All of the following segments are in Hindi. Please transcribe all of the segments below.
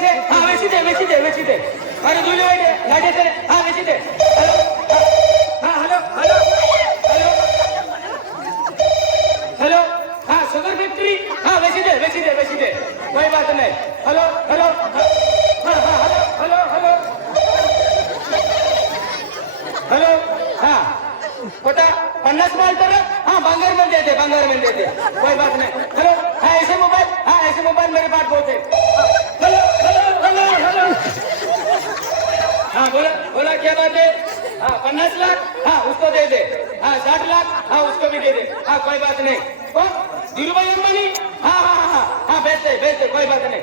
वेशी हा वेशी दे वेशी दे वेशी दे अरे जुले वाईट गाडी दे हा वेशी दे हॅलो, हा, हॅलो हॅलो हॅलो. हेलो हाँ शुगर फैक्ट्री हाँ वैसी दे वैसी दे वैसी दे कोई बात नहीं. हेलो हेलो हाँ हाँ हेलो हेलो हेलो. हेलो हाँ. कोटा, पन्नास माल तर हाँ बंगार में देते बंगार में देते कोई बात नहीं. हेलो हाँ ऐसे मोबाइल हाँ ऐसे मोबाइल मेरे पास बहुत है हेलो हेलो हेलो हेलो हाँ बोला बोला क्या बात है? हाँ पन्नास लाख? हाँ उसको दे दे। हाँ साठ लाख? हाँ उसको भी दे दे। हाँ कोई बात नहीं। कौन? धीरू भाई अंबानी? हाँ हाँ हाँ हाँ बेचते भेज दे कोई बात नहीं।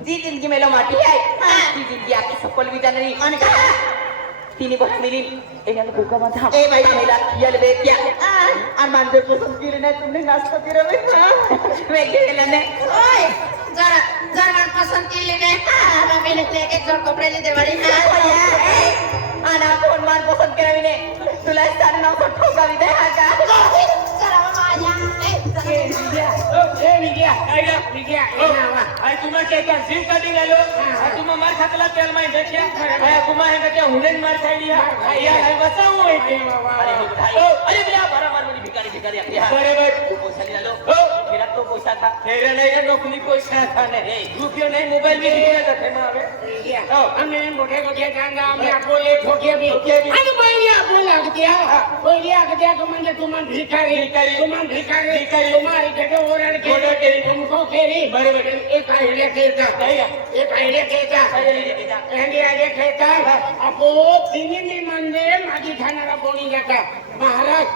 जी ज़िंदगी में लो माटी है ती ज़िंदगी आपकी सफल भी जाना नहीं आणि का तिने बस मिली एनाला भूका माझा ए बाई मेला खियल बे क्या आणि मांजर पसंद केली नाही तुमने नाश्ता केलं बे वेगळे गेलं नाही ओय जरा जरा पसंद केली नाही हा मी एक एक जोड कपडे लिहिते बडी आणि आपण मान पसंत केला मी नाही तुला साडे नऊ ठोका मी हा का जरा माझ्या ए विजया काय विजया आई तुम्हा के कर जीव का दिन आलो तुम्हा मार खातला तेल माई देखिया काय तुम्हा हे के हुनेन मार खाईया या? काय बसाऊ होय ते अरे बिया भरा मार बड़ी भिकारी भिकारी आते बराबर तू पैसा ले लो मेरा तो पैसा था तेरे नहीं नौकरी पैसा था नहीं. रुपये नहीं मोबाइल भी नहीं था थे मावे हमने मोटे मोटे गांगा हमने आपको ये छोटे भी अरे भैया पहिली अगद्या तो म्हणजे तुम्हाला भिकारी. भिकारी. तुम्हाला भिकारी. भिकारी. तुम्हाला इकडे ओरड केलं. केली. तुमको केली. बरोबर. एक आयडिया खेळता एक आयडिया खेळता आणि आयडिया खेळता अहो तिन्ही म्हणजे माझी खाणारा कोणी जाता महाराज.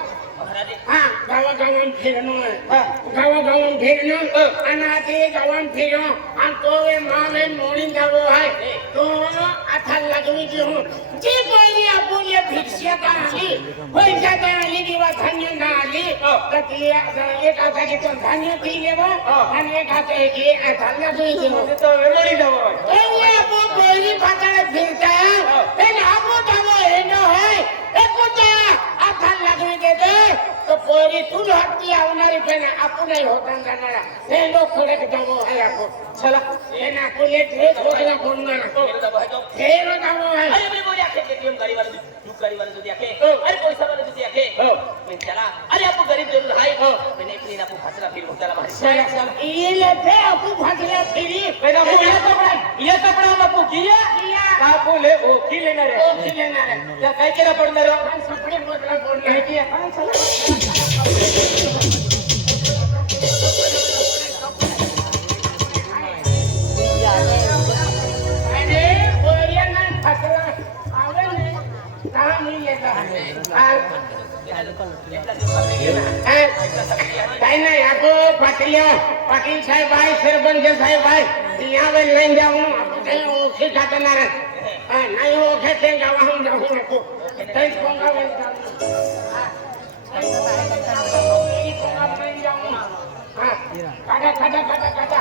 हा गावागावान फिरणं हा. गावागावान फिरणं आणि ते गावान फिरणं आणि तो ए मावे मोडीन जावो आहे तो आता लागवी घेऊन जी पहिली आपण या भिक्षात आली पैशात आली किंवा धान्य ना आली तर ती एक हाताची तो धान्य ती घेव आणि एक हात की आता लागवी घेऊ तो वेळोडी जावं एवढे आपण पहिली पाताळात फिरता हे नामो दावो हे न होय हे कोणता आता लागवी देते तो पोरी तू हत्ती आवणारी पण आपणही होता जाणारा. हे लोक थोडे जावो आहे आपण चला. हे ना कोणी ड्रेस वगैरे कोण मेरे दबा है तो हे रो जावो आहे अरे मेरे बोले आके एटीएम गाड़ी वाले दुख गाड़ी वाले जो दिया के अरे पैसा वाले जो दिया के मैं चला. अरे आपको गरीब ज़रूर है. मैंने अपनी आपको फसला फिर. होता मारे चला चला. इले पे आपू फाटल्या फिरी. पहिला मग ये कपडा ये कपडा मग तू किया कापू ले ओ की लेणार ओ आहे खिलेणार आहे त्या काय केलं पडणार? आणि सगळे मोठला काय बोलले काही नाही आपण पाटील पाटील साहेब आहे सरपंच साहेब आहे यावे लईन जाऊन आपण काही ओळखी खातणार नाही ओळखे ते गावाहून जाऊ नको. काही कोंगावर kada kada kada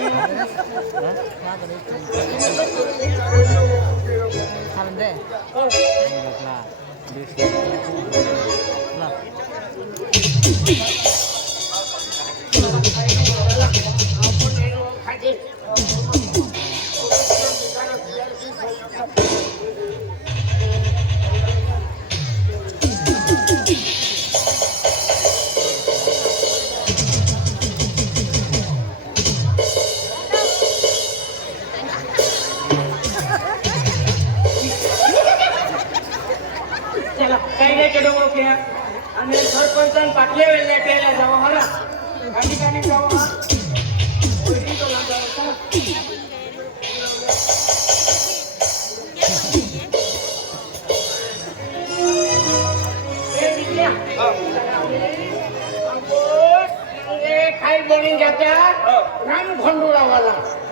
करता जहा काय बिल्कुल नाही हे तू ले काही नाही ओखर सरपंच पाटले वेळेला प्यायला जावं हा ना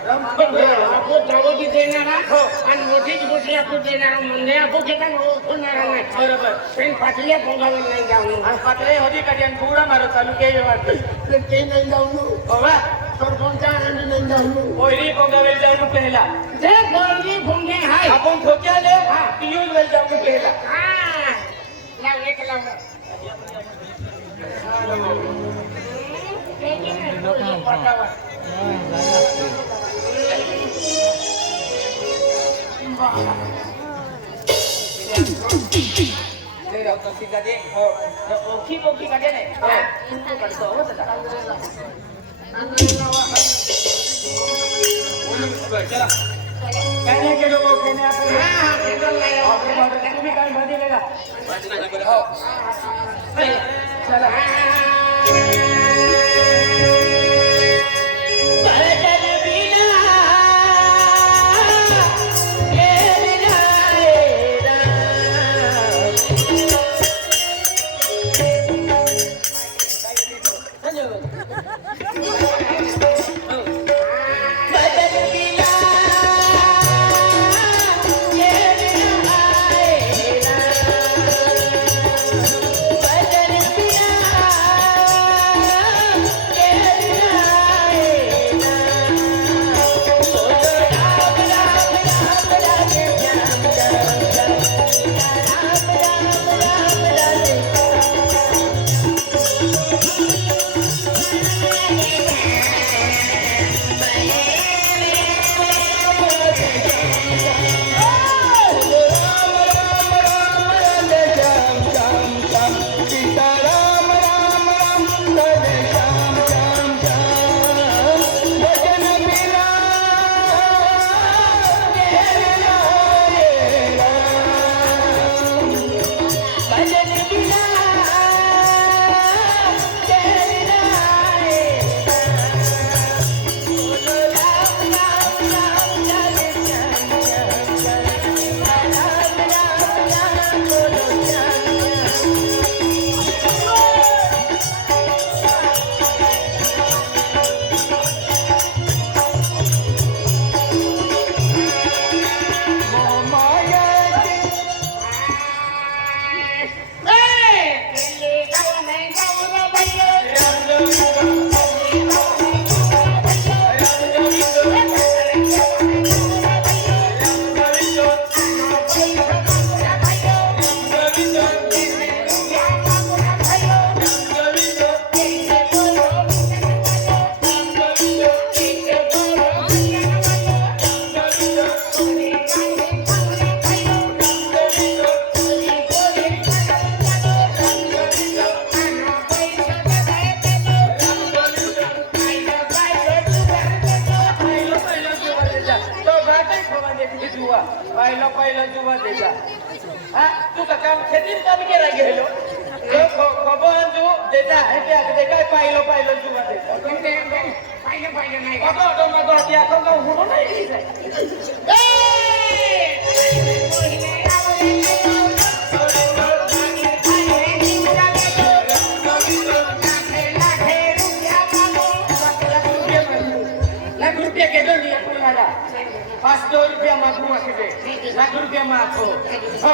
खंडूरावाला आपण जागोजी देणारा आणि मोठीच गोष्टी आपण देणारा म्हणजे आपण घेता होणारा नाही बरोबर। पण पाटल्या पोंगावर नाही जाऊन आणि पाटले होती कधी आणि थोडा मारो चालू केले वाटतं ते नाही जाऊन बाबा। सरपंचा नाही जाऊन वैरी पोंगावेल जाऊन पहिला। ते बोलली भोंगे हाय। आपण ठोक्याले पियूष वेल जाऊन पहिला। हा. लाव, एक लाव. ले राव तशी का दे तुम्ही काय मध्ये चला. तू का काम खेतीत काम केला गेलो खबर जू देजा हे काय ते काय पाहिलं पाहिलं जुवा देजा पाहिलं पाहिलं नाही बाबा तो मग પાંચસો રૂપિયા માગું આખી દે લાખ રૂપિયા માં આખો હો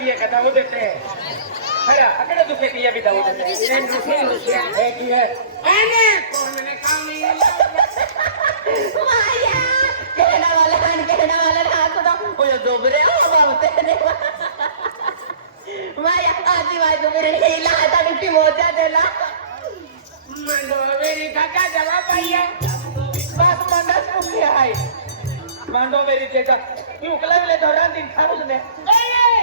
दुखे का दाऊ देते हैं। खड़ा अकड़े दुखे किया भी दाऊ देते हैं। इन्हें दुखे दुखे है कि है कौन ने माया कहना वाला कान कहना वाला ना खुदा ओ ये दोबरे हो बाबू तेरे माया मोजा देला मेरी काका जवाब भैया बस है मेरी कलर ले तो दौरान दिन था उसने।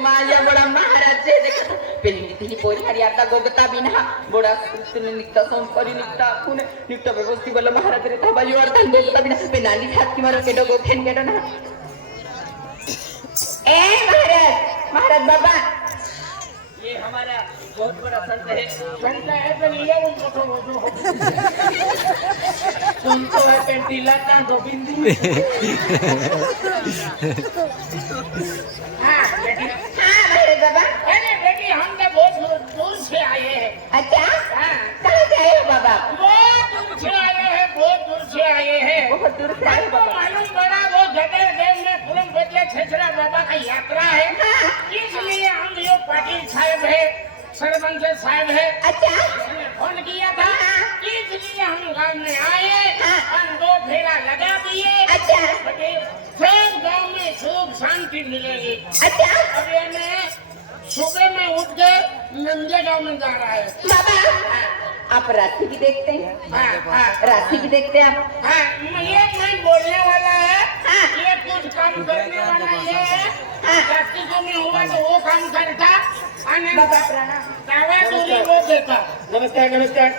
माझ्या बडा महाराज पेली पोरी हरी आता गोगता बिना बडा तुने निघता संस्कारी निघता कुने निघता व्यवस्थित बोल महाराज रे था बाजू गोगता बिना पेनाली हात की केडो गोखेन केडो ना. ए महाराज महाराज बाबा. ये हमारा बहुत बड़ा संत है। तुमको है पेंटीला का गोविंद। हाँ महाराज बाबा। अरे बेटी हम तो बहुत दूर से आए हैं। अच्छा? हाँ, कहाँ से आए हो बाबा? बहुत दूर से आए हैं बहुत दूर से आए हैं। बहुत दूर से आए हो बाबा। मालूम पड़ा वो जटर देव में फुलम बदले छेछरा बाबा का यात्रा है। इसलिए हम यो पाटिल साहब है सरपंच साहब है। अच्छा। फ़ोन किया था इसलिए हम गाँव में आए और दो फेरा लगा दिए। अच्छा। सब गाँव में सुख शांति मिलेगी। अच्छा। अब ये मैं सुबह में उठ के नंदे गाँव में जा रहा है। बाबा आप राशि भी देखते हैं? हाँ, हाँ, राशि भी देखते हैं आप? हाँ, ये मैं बोलने वाला है हाँ। ये कुछ काम करने वाला ये हाँ। तो काम करता आणि देता नमस्कार नमस्कार।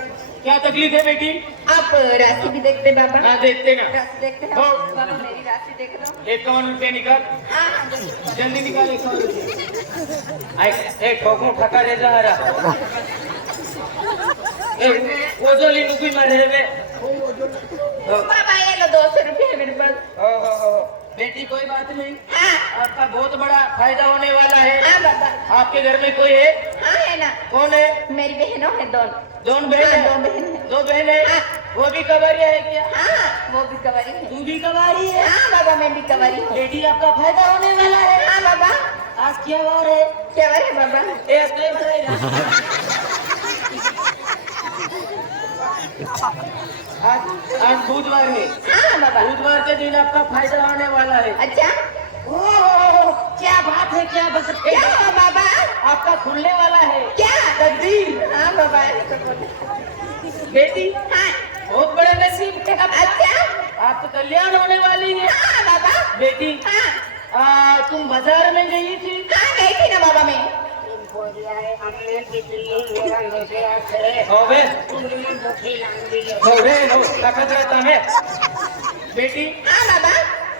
क्या तकलीफ़ है बेटी? आप राशि भी देखते बाबा। हाँ देखते ना। राशि देखते हैं। बाबा मेरी राशि देख लो। रुपये निकाल। हाँ हाँ। जल्दी निकाल एकावन रुपये। आई ए ठोकू ठका रे जा रहा वो जो ली नुकी मारे रे बाबा ये लो दो सौ रुपये मेरे पास। हो हो हो। बेटी कोई बात नहीं। हाँ। आपका बहुत बड़ा फ़ायदा होने वाला है। हाँ बाबा। आपके घर में कोई है हाँ है ना। कौन है? मेरी बहनों है दोनों। दोन बहन हाँ, दो बहन है। दो बहन। वो भी कबारिया है क्या? हाँ वो भी कवारी है। तू भी कबारी है? हाँ बाबा मैं भी कवारी हूँ। बेटी आपका फ़ायदा होने वाला है। हाँ बाबा। आज क्या बार है? क्या बात है बाबा? आज आज बुधवार है। हाँ। बाबा बुधवार के दिन आपका फ़ायदा होने वाला है। अच्छा। क्या बात है क्या है। क्या बाबा? आपका खुलने वाला है। क्या? तकदीर। हाँ बाबा। बेटी हाँ। बहुत बड़ा नसीब है। अच्छा। आपका कल्याण होने वाली है। हाँ बाबा। बेटी हाँ। आ, तुम बाज़ार में गई थी? हाँ गई थी ना बाबा मैं। बेटी हाँ बाबा।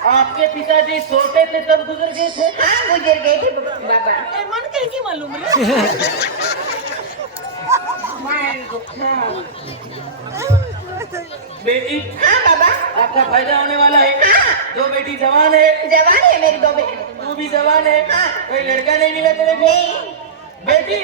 आपके पिताजी सोते थे तब गुजर गए थे? हाँ गुजर गई थी बाबा। मन मालूम बेटी हाँ बाबा। आपका फ़ायदा होने वाला है। हाँ। दो बेटी जवान है। जवान है मेरी दो बहन तू भी जवान है। हाँ। कोई लड़का नहीं मिला तेरे को? नहीं। बेटी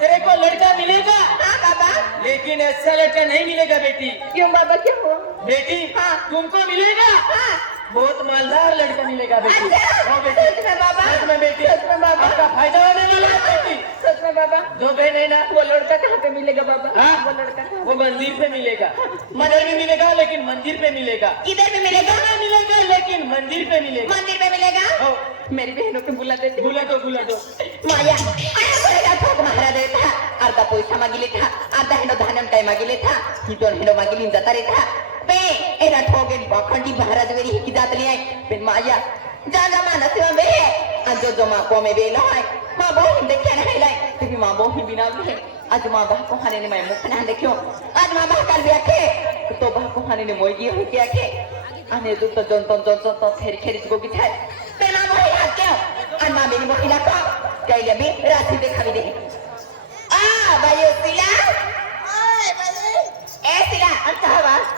तेरे को लड़का मिलेगा। हाँ बाबा। लेकिन ऐसा लड़का नहीं मिलेगा बेटी। क्यों बाबा क्यों? बेटी हाँ। तुमको मिलेगा? हाँ। बहुत मालदार लड़का मिलेगा बेटी। हाँ बेटी। सच में बाबा। सच में बेटी। सच में बाबा। आपका फ़ायदा होने वाला है बेटी। सच में बाबा। दो बहन है ना वो लड़का कहाँ पे मिलेगा बाबा? हाँ? वो लड़का वो मंदिर पे मिलेगा? मंदिर में मिलेगा लेकिन मंदिर पे मिलेगा। किधर पे मिलेगा? कहाँ मिलेगा लेकिन मंदिर पे मिलेगा। मंदिर पे मिलेगा? मेरी बहनों को बुला देते बुला दो बुला दो। माया महाराज था। अर्धा पैसा मागिले था अर्धा हेनो धानम टाइम मागिले था। हिटोन हेनो मागिले जाता रे था। पे एरा ठोगे बखंडी महाराज वेरी हिकी जात ले आए पे माया जा जा में बे अंजो जो माँ को में बे लाए माँ बहु देखे ना है लाए तेरी माँ बहु बिना बे आज माँ बा को हाने ने मैं मुख ना देखियो आज माँ बा कल भी आके तो बा को हाने ने मोई हो क्या के आने दु तो जन तन जन तो खेरी खेरी को की थाय पे माँ बहु हाथ क्यों an mami ni mo kinaka kay labi rasi de kami de ah bayo sila eh sila ang tawa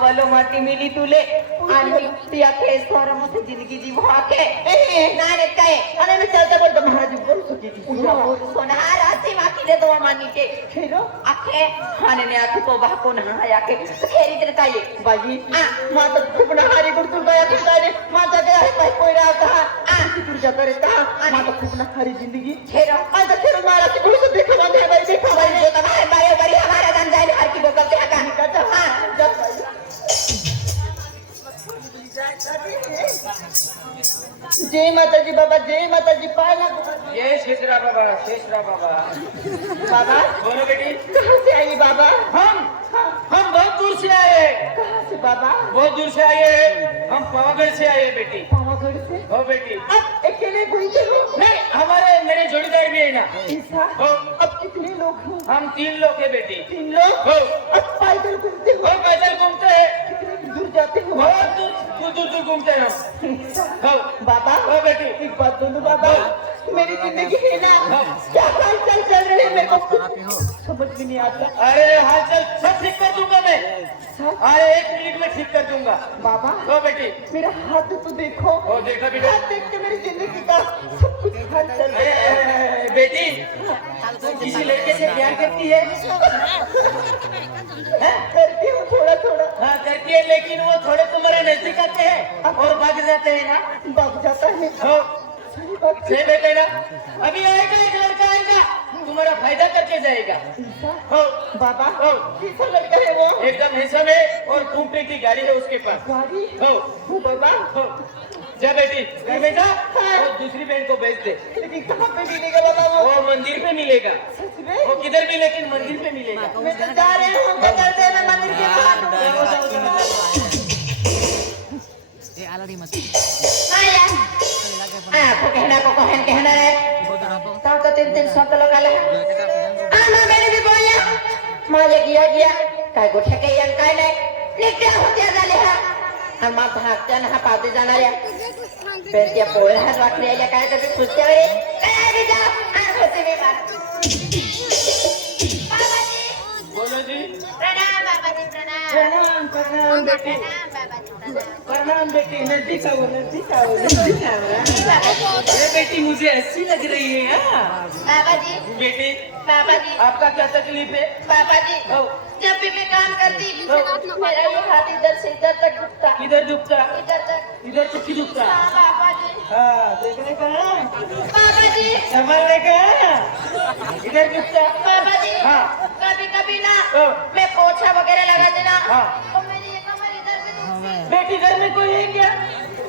वालो माटी मिली तुले। आणि तिया के सोरा मसे ज़िंदगी जी भाके ए नाने काय? आणि मी चलते बोल तो महाराज बोल सकी थी सोनार आसी माकी दे दो मानी के खेलो आखे हाने ने आखे तो बाको ना आया के खेरी तेरे काय बाजी आ मा तो खूप ना हारी गुडतुल गया तू काय मा जगे आहे पाय पोयरा होता आ तू जाता रे ता मा तो खूप ना हारी ज़िंदगी खेरा आज खेरो मारा की पुरुष देखो बंदे भाई देखो भाई जो तमारे बारे बारे हमारा जान जाए हर की? बोकल कहानी करता हाँ. जब जय माता जी बाबा जय माता जी पाय लागो ये शेषरा बाबा शेषरा बाबा. बाबा? बोलो बेटी. कहाँ से आई बाबा? हम हम बहुत दूर से आए कहाँ से बाबा? बहुत दूर से आए हम पावागढ़ से आए बेटी. पावागढ़ से? हो बेटी. अब अकेले घूमते हो? नहीं हमारे मेरे जोड़ीदार भी है ना. ऐसा? हो. अब कितने लोग हैं? हम तीन लोग हैं बेटी. तीन लोग? हो. अब पैदल घूमते हो पैदल घूमते हैं. जाते हो। बहुत दूर दूर दूर दूर घूमते हैं। हम बाबा हो बेटी। एक बात बोलूँ बाबा? मेरी ज़िंदगी है ना। क्या हाल चाल चल रहे हैं? मेरे को समझ में नहीं आता। अरे हाल चल सब ठीक कर दूँगा मैं। अरे एक मिनट में ठीक कर दूँगा। बाबा हो बेटी। मेरा हाथ तो देखो। हो देखा बेटा हाथ देख के मेरी ज़िंदगी का सब कुछ हाल चल ए, रहा ए, है ए, बेटी तू किसी लड़के से प्यार करती है? करती हूँ थोड़ा थोड़ा। हाँ करती है लेकिन वो थोड़े तुम्हारे नज़दीक आते हैं और भाग जाते हैं ना? बग जाता है सही बात सही बेटे ना? अभी आएगा एक लड़का आएगा। तुम्हारा फ़ायदा करके जाएगा। हो। बाबा हो। कैसा लड़का है वो? एकदम हिस्सा में और टूटने की गाड़ी है उसके पास। गाड़ी? हो। बाबा? हो। जा बेटी। घर में जा दूसरी बहन को भेज दे। लेकिन कहाँ पे मिलेगा बाबा वो? वो मंदिर पे मिलेगा। सच में? वो किधर भी लेकिन मंदिर पे मिलेगा? मैं तो जा रहे हूँ बदल दे मैं मंदिर के पास आया आपको कहना को कहन कहना है। तो तो तीन तीन शब्द लगा ले। आना मैंने भी बोला। माझे किया गया काय गोठे काही आणि काय नाही? निघत्या होत्या झाल्या आणि मग हाकत्या ना पावते जाणाऱ्या पण त्या पोळ्या वाटलेल्या काय तर जा जी प्रणाम बेटी प्रणाम बेटी नज़दीक आओ नज़दीक आओ। नज़दीक आओ ये बेटी मुझे अच्छी लग रही है। हाँ। बाबाजी बेटी बाबाजी आपका क्या तकलीफ़ है? बाबाजी हो जब भी मैं काम करती हो मेरा ये हाथ इधर से इधर तक दुखता किधर दुखता इधर तक। इधर तो की दुखता हाँ बाबाजी हाँ देखने का? बाबाजी संभालने का? इधर दुखता बाबाजी हाँ। कभी कभी ना मैं पोछा वगैरह लगा देना हाँ। तो मेरी ये कमर इधर से दुखती बेटी घर में कोई है क्या?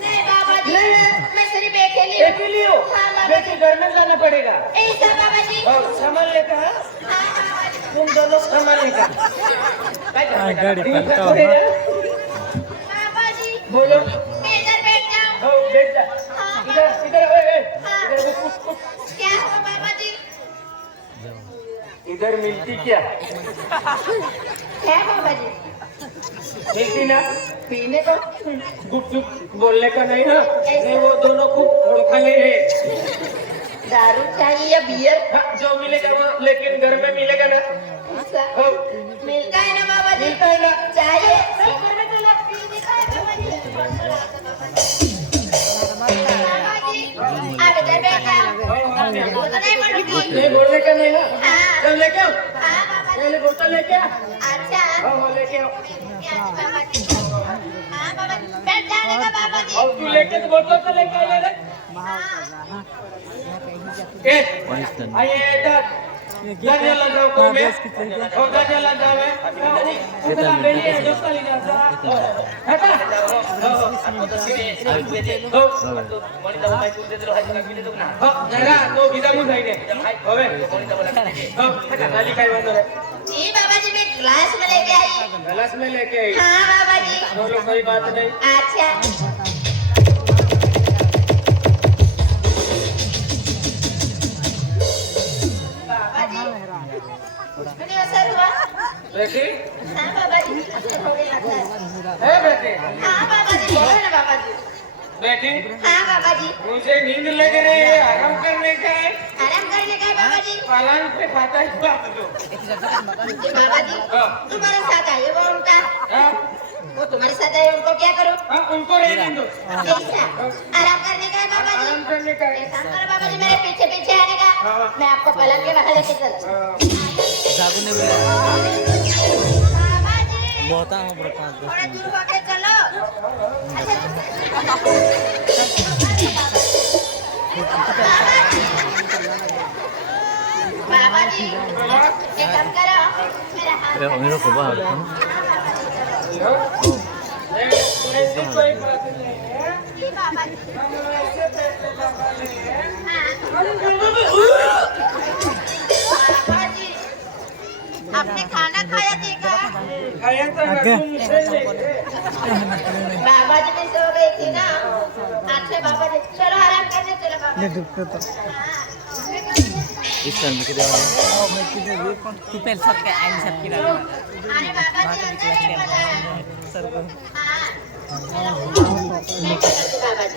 नहीं बाबाजी नहीं मैं सिर्फ़ अकेली हूँ अकेली हो। हाँ, बेटी घर में जाना पड़ेगा। ऐसा बाबाजी और संभालने का? हाँ? बोलो इधर हो जा। इधर इधर ओए। इधर कुछ कुछ क्या हुआ बाबाजी इधर मिलती क्या क्या बाबाजी मिलती ना पीने को गुप चुप बोलने का नहीं ना नहीं वो दोनों खूब खले हैं दारू चाहिए या बियर हाँ, जो मिलेगा वो लेकिन घर में मिलेगा ना। हो। मिलता है ना बाबाजी मिलता है ना। चाहिए नहीं बोलने का नहीं ना? हाँ। चल लेके आओ। हाँ पहले बोतल लेके अच्छा। हाँ लेके आओ। बैठ जाने का बाबाजी और तू लेके तो बोतल तो लेके जा रे जी ग्लास में लेके आई गलास में लेके आई हाँ बाबाजी बोलो कोई बात नहीं अच्छा बेटी? हाँ बाबाजी असर हो गया है है बेटी हाँ बोलो ना बाबाजी बेटी? हाँ बाबाजी मुझे नींद लग रही है आराम करने का है। आराम करने का है बाबाजी पलंग पे खाता ही बात दो। जी हाँ। तुम्हारे साथ आए वो उनका हाँ, वो तुम्हारे साथ आए उनको क्या करो? हाँ, उनको रहने दो। आराम करने का है बाबाजी आराम करने का है। काम करो बाबाजी मेरे पीछे पीछे आने का। हाँ। मैं आपको पलंग के बाहर लेके चल हाँ, बाबाजी बहुत मेरा हाथ मेरे को बाहर हम आपने खाना खाया देखा? खाया तो ना तुमसे बाबा जी सो गई थी ना। अच्छा बाबा चलो आराम करने चलो बाबा जी। हाँ। इस टाइम में किधर टिपेल सबके आइन सबकी रहा अरे बाबा जी अंदर है पता सर को हाँ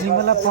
निमला पो।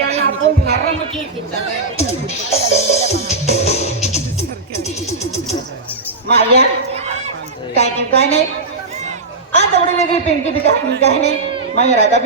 आणि आपण माझ्या काय काय नाही? आज एवढी वेगळी पेंटी बी काय काय नाही? माझ्या राहता